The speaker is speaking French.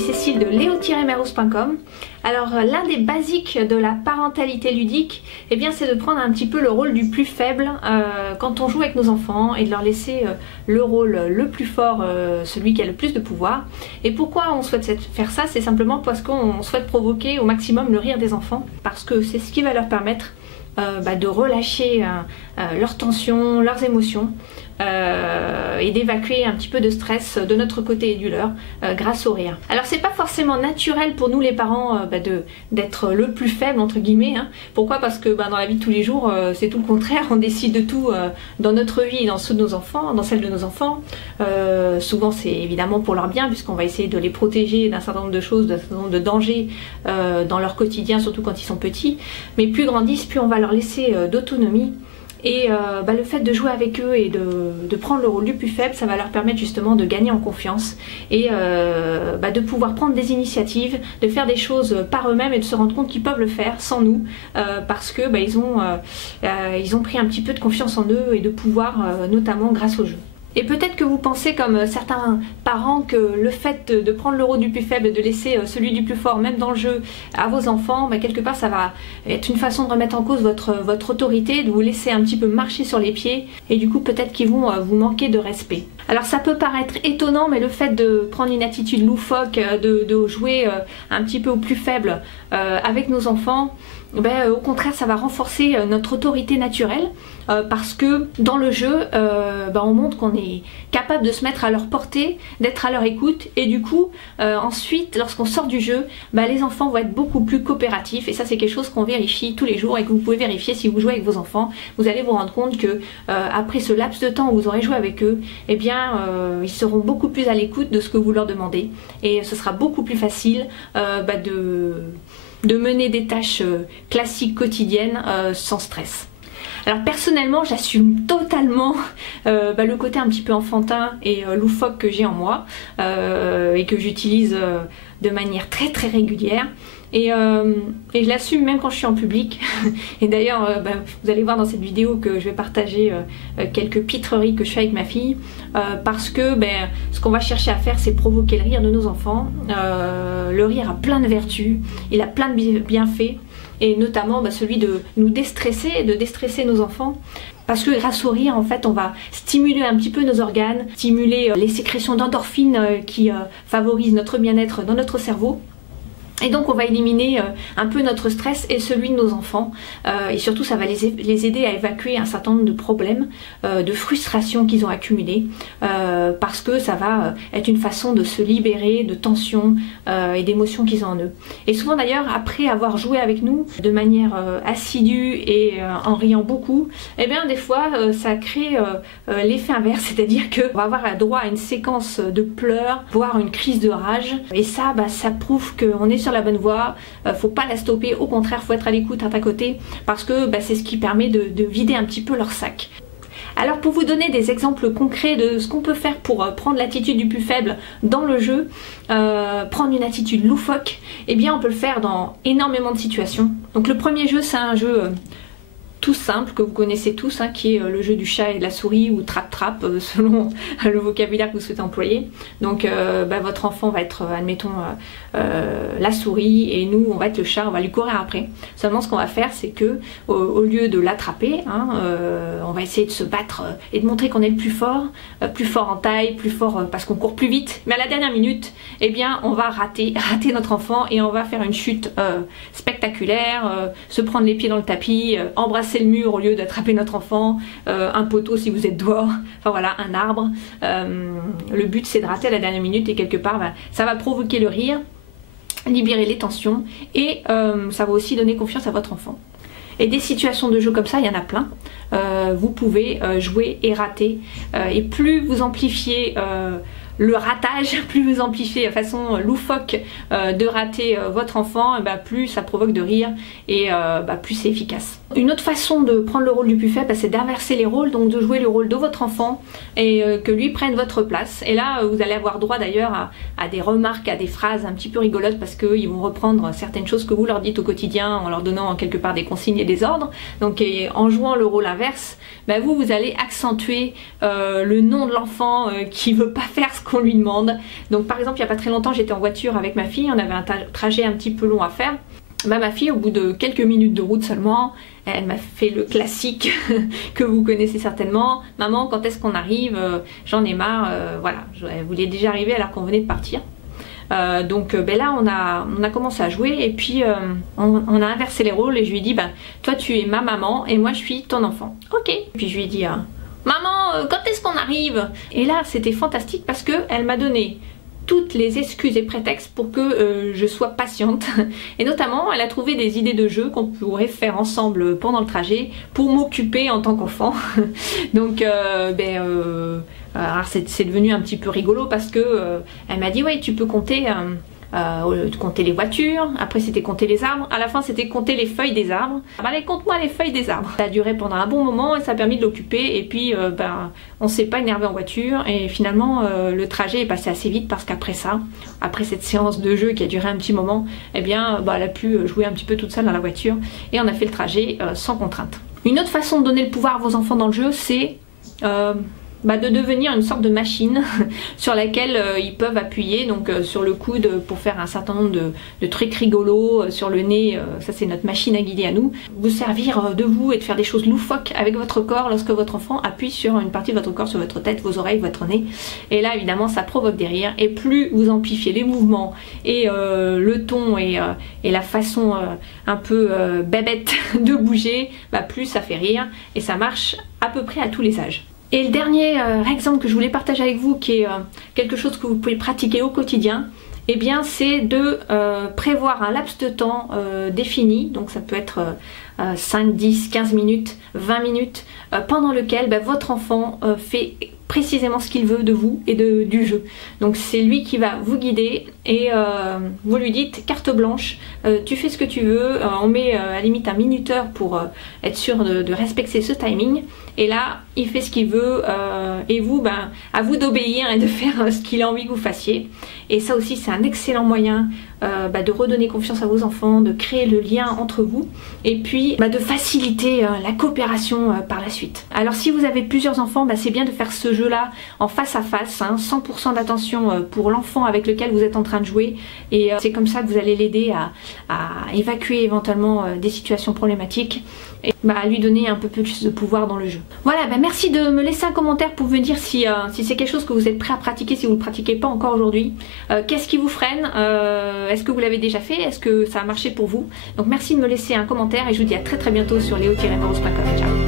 suis Cécile de leo-merouz.com. Alors l'un des basiques de la parentalité ludique, eh bien, c'est de prendre un petit peu le rôle du plus faible quand on joue avec nos enfants et de leur laisser le rôle le plus fort, celui qui a le plus de pouvoir. Et pourquoi on souhaite faire ça? C'est simplement parce qu'on souhaite provoquer au maximum le rire des enfants, parce que c'est ce qui va leur permettre de relâcher leurs tensions, leurs émotions et d'évacuer un petit peu de stress de notre côté et du leur grâce au rire. Alors c'est pas forcément naturel pour nous les parents d'être le plus faible entre guillemets. Pourquoi? Parce que dans la vie de tous les jours c'est tout le contraire, on décide de tout dans notre vie, dans ceux de nos enfants, dans celle de nos enfants. Souvent c'est évidemment pour leur bien, puisqu'on va essayer de les protéger d'un certain nombre de choses, d'un certain nombre de dangers dans leur quotidien, surtout quand ils sont petits. Mais plus ils grandissent, plus on va leur laisser d'autonomie. Et le fait de jouer avec eux et de prendre le rôle du plus faible, ça va leur permettre justement de gagner en confiance et de pouvoir prendre des initiatives, de faire des choses par eux-mêmes et de se rendre compte qu'ils peuvent le faire sans nous parce que ils ont pris un petit peu de confiance en eux et de pouvoir notamment grâce au jeu. Et peut-être que vous pensez comme certains parents que le fait de prendre le rôle du plus faible et de laisser celui du plus fort même dans le jeu à vos enfants, quelque part ça va être une façon de remettre en cause votre autorité, de vous laisser un petit peu marcher sur les pieds et du coup peut-être qu'ils vont vous manquer de respect. Alors ça peut paraître étonnant, mais le fait de prendre une attitude loufoque, de jouer un petit peu au plus faible avec nos enfants, au contraire ça va renforcer notre autorité naturelle parce que dans le jeu on montre qu'on est capable de se mettre à leur portée, d'être à leur écoute et du coup ensuite lorsqu'on sort du jeu, les enfants vont être beaucoup plus coopératifs et ça c'est quelque chose qu'on vérifie tous les jours et que vous pouvez vérifier si vous jouez avec vos enfants. Vous allez vous rendre compte que après ce laps de temps où vous aurez joué avec eux, ils seront beaucoup plus à l'écoute de ce que vous leur demandez et ce sera beaucoup plus facile de mener des tâches classiques quotidiennes sans stress. Alors personnellement j'assume totalement le côté un petit peu enfantin et loufoque que j'ai en moi et que j'utilise de manière très très régulière et je l'assume même quand je suis en public et d'ailleurs vous allez voir dans cette vidéo que je vais partager quelques pitreries que je fais avec ma fille parce que ce qu'on va chercher à faire c'est provoquer le rire de nos enfants. Le rire a plein de vertus, il a plein de bienfaits et notamment celui de nous déstresser, de déstresser nos enfants. Parce que grâce au rire, en fait, on va stimuler un petit peu nos organes, stimuler les sécrétions d'endorphines qui favorisent notre bien-être dans notre cerveau. Et donc on va éliminer un peu notre stress et celui de nos enfants et surtout ça va les aider à évacuer un certain nombre de problèmes, de frustrations qu'ils ont accumulées parce que ça va être une façon de se libérer de tensions et d'émotions qu'ils ont en eux. Et souvent d'ailleurs après avoir joué avec nous de manière assidue et en riant beaucoup, des fois ça crée l'effet inverse, c'est-à-dire qu'on va avoir droit à une séquence de pleurs, voire une crise de rage et ça, ça prouve qu'on est sur la bonne voie, faut pas la stopper, au contraire faut être à l'écoute à côté parce que c'est ce qui permet de vider un petit peu leur sac. Alors pour vous donner des exemples concrets de ce qu'on peut faire pour prendre l'attitude du plus faible dans le jeu, prendre une attitude loufoque, on peut le faire dans énormément de situations. Donc le premier jeu c'est un jeu tout simple que vous connaissez tous qui est le jeu du chat et de la souris ou trap-trap selon le vocabulaire que vous souhaitez employer. Donc votre enfant va être admettons la souris et nous on va être le chat, on va lui courir après. Seulement ce qu'on va faire c'est que au lieu de l'attraper, on va essayer de se battre et de montrer qu'on est le plus fort en taille, plus fort parce qu'on court plus vite, mais à la dernière minute on va rater notre enfant et on va faire une chute spectaculaire, se prendre les pieds dans le tapis, embrasser le mur au lieu d'attraper notre enfant, un poteau si vous êtes dehors, enfin voilà, un arbre. Le but c'est de rater à la dernière minute et quelque part ça va provoquer le rire, libérer les tensions et ça va aussi donner confiance à votre enfant. Et des situations de jeu comme ça, il y en a plein. Vous pouvez jouer et rater et plus vous amplifiez le ratage, plus vous amplifiez de façon loufoque de rater votre enfant, plus ça provoque de rire et plus c'est efficace. Une autre façon de prendre le rôle du plus faible, c'est d'inverser les rôles, donc de jouer le rôle de votre enfant et que lui prenne votre place. Et là, vous allez avoir droit d'ailleurs à des remarques, à des phrases un petit peu rigolotes parce qu'ils vont reprendre certaines choses que vous leur dites au quotidien en leur donnant quelque part des consignes et des ordres. Donc en jouant le rôle inverse, vous allez accentuer le nom de l'enfant qui veut pas faire ce qu'on lui demande. Donc par exemple, il n'y a pas très longtemps, j'étais en voiture avec ma fille, on avait un trajet un petit peu long à faire. Bah, ma fille, au bout de quelques minutes de route seulement, elle m'a fait le classique que vous connaissez certainement. Maman, quand est-ce qu'on arrive? J'en ai marre. Voilà, elle voulait déjà arriver alors qu'on venait de partir. Donc ben là on a commencé à jouer et puis on a inversé les rôles et je lui ai dit toi tu es ma maman et moi je suis ton enfant. Ok. Puis je lui ai dit maman quand est-ce qu'on arrive? Et là c'était fantastique parce que elle m'a donné toutes les excuses et prétextes pour que je sois patiente et notamment elle a trouvé des idées de jeux qu'on pourrait faire ensemble pendant le trajet pour m'occuper en tant qu'enfant. Donc alors c'est devenu un petit peu rigolo parce que elle m'a dit ouais tu peux compter compter les voitures, après c'était compter les arbres, à la fin c'était compter les feuilles des arbres. Allez compte-moi les feuilles des arbres. Ça a duré pendant un bon moment et ça a permis de l'occuper et puis on s'est pas énervé en voiture et finalement le trajet est passé assez vite parce qu'après ça, après cette séance de jeu qui a duré un petit moment, eh bien elle a pu jouer un petit peu toute seule dans la voiture et on a fait le trajet sans contrainte. Une autre façon de donner le pouvoir à vos enfants dans le jeu, c'est de devenir une sorte de machine sur laquelle ils peuvent appuyer, donc sur le coude pour faire un certain nombre de trucs rigolos, sur le nez, ça c'est notre machine à guider à nous, vous servir de vous et de faire des choses loufoques avec votre corps lorsque votre enfant appuie sur une partie de votre corps, sur votre tête, vos oreilles, votre nez, et là évidemment ça provoque des rires, et plus vous amplifiez les mouvements et le ton et la façon un peu bébête de bouger, plus ça fait rire, et ça marche à peu près à tous les âges. Et le dernier exemple que je voulais partager avec vous, qui est quelque chose que vous pouvez pratiquer au quotidien, eh bien c'est de prévoir un laps de temps défini, donc ça peut être 5, 10, 15 minutes, 20 minutes, pendant lequel votre enfant fait précisément ce qu'il veut de vous et du jeu. Donc c'est lui qui va vous guider et vous lui dites carte blanche, tu fais ce que tu veux, on met à la limite un minuteur pour être sûr de respecter ce timing, et là il fait ce qu'il veut et vous, à vous d'obéir et de faire ce qu'il a envie que vous fassiez. Et ça aussi c'est un excellent moyen de redonner confiance à vos enfants, de créer le lien entre vous et puis de faciliter la coopération par la suite. Alors si vous avez plusieurs enfants, c'est bien de faire ce jeu là en face à face, 100% d'attention pour l'enfant avec lequel vous êtes en train de jouer, et c'est comme ça que vous allez l'aider à évacuer éventuellement des situations problématiques et à lui donner un peu plus de pouvoir dans le jeu. Voilà, merci de me laisser un commentaire pour me dire si c'est quelque chose que vous êtes prêt à pratiquer, si vous ne le pratiquez pas encore aujourd'hui. Qu'est-ce qui vous freine? Est-ce que vous l'avez déjà fait? Est-ce que ça a marché pour vous? Donc merci de me laisser un commentaire et je vous dis à très bientôt sur leo-rose.com. Ciao.